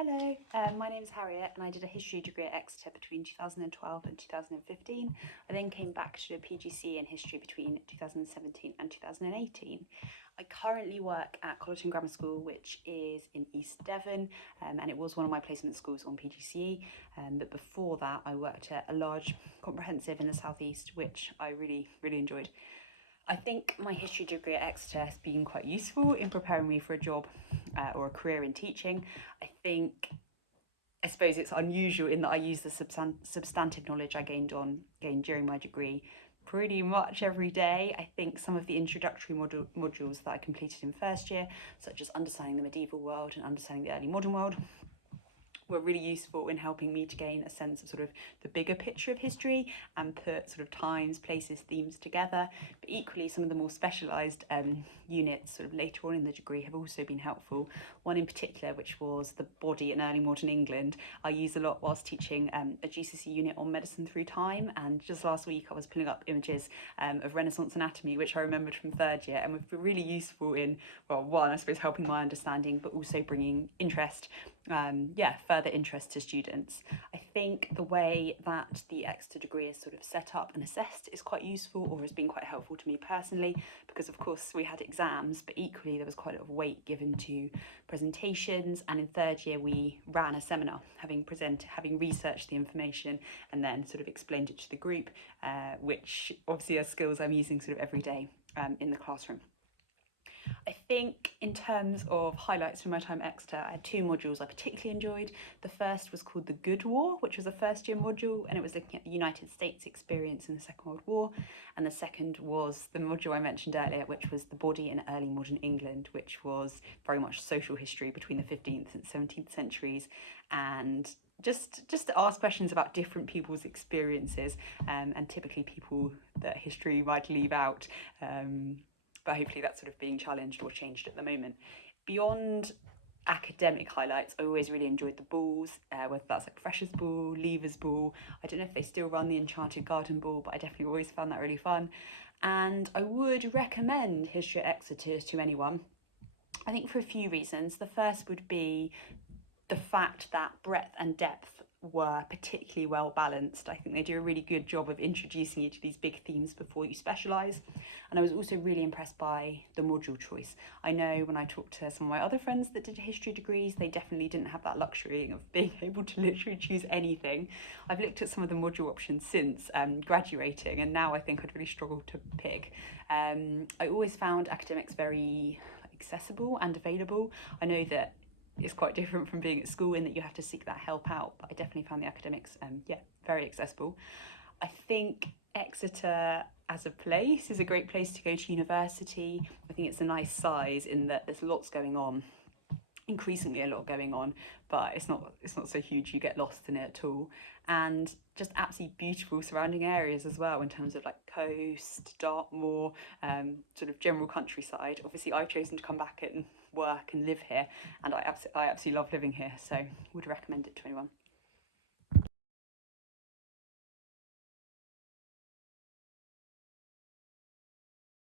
Hello, my name is Harriet and I did a history degree at Exeter between 2012 and 2015. I then came back to do a PGCE in history between 2017 and 2018. I currently work at Colyton Grammar School, which is in East Devon, and it was one of my placement schools on PGCE. But before that, I worked at a large comprehensive in the southeast, which I really enjoyed. I think my history degree at Exeter has been quite useful in preparing me for a job or a career in teaching. I suppose it's unusual in that I use the substantive knowledge I gained during my degree pretty much every day. I think some of the introductory modules that I completed in first year, such as understanding the medieval world and understanding the early modern world, were really useful in helping me to gain a sense of sort of the bigger picture of history and put sort of times, places, themes together. But equally, some of the more specialised units sort of later on in the degree have also been helpful. One in particular, which was the body in early modern England, I use a lot whilst teaching a GCSE unit on medicine through time. And just last week I was pulling up images of Renaissance anatomy, which I remembered from third year, and were really useful in, well, one, I suppose, helping my understanding, but also bringing interest, further interest to students. I think the way that the Exeter degree is sort of set up and assessed is quite useful, or has been quite helpful to me personally, because of course we had exams, but equally there was quite a lot of weight given to presentations. And in third year we ran a seminar, having researched the information and then sort of explained it to the group, which obviously are skills I'm using sort of every day in the classroom. I think in terms of highlights from my time at Exeter, I had two modules I particularly enjoyed. The first was called The Good War, which was a first year module, and it was looking at the United States experience in the Second World War. And the second was the module I mentioned earlier, which was The Body in Early Modern England, which was very much social history between the 15th and 17th centuries, and just to ask questions about different people's experiences, and typically people that history might leave out. But hopefully that's sort of being challenged or changed at the moment. Beyond academic highlights, I always really enjoyed the balls, whether that's like Freshers' Ball, Leavers' Ball. I don't know if they still run the Enchanted Garden Ball, but I definitely always found that really fun. And I would recommend History at Exeter to anyone, I think, for a few reasons. The first would be the fact that breadth and depth were particularly well balanced. I think they do a really good job of introducing you to these big themes before you specialise. And I was also really impressed by the module choice. I know when I talked to some of my other friends that did history degrees, they definitely didn't have that luxury of being able to literally choose anything. I've looked at some of the module options since graduating, and now I think I'd really struggle to pick. I always found academics very accessible and available. I know that it's quite different from being at school in that you have to seek that help out, but I definitely found the academics very accessible. I think Exeter as a place is a great place to go to university. I think it's a nice size in that there's lots going on, increasingly a lot going on, but it's not so huge you get lost in it at all. And just absolutely beautiful surrounding areas as well, in terms of like coast, Dartmoor, sort of general countryside. Obviously I've chosen to come back and work and live here, and I absolutely love living here, so would recommend it to anyone.